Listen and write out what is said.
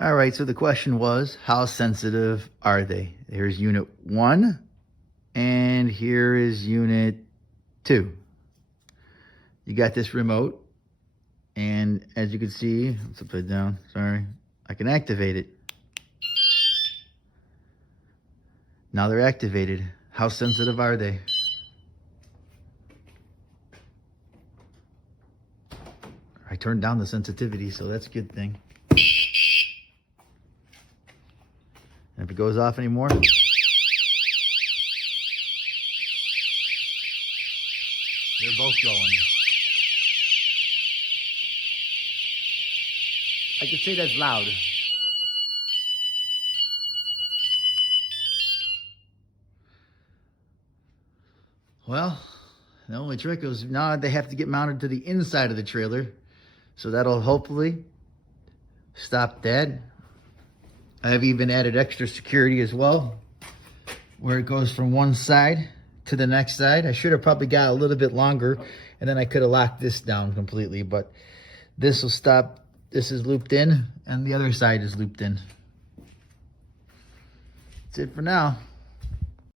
All right, so the question was, how sensitive are they? Here's unit 1, and here is unit 2. You got this remote, and as you can see, let's put it down, sorry, I can activate it. Now they're activated. How sensitive are they? I turned down the sensitivity, so that's a good thing. And if it goes off anymore, they're both going. I could say that's loud. Well, the only trick is now they have to get mounted to the inside of the trailer. So that'll hopefully stop that. I've even added extra security as well, where it goes from one side to the next side. I should have probably got a little bit longer, and then I could have locked this down completely, but this will stop. This is looped in, and the other side is looped in. That's it for now.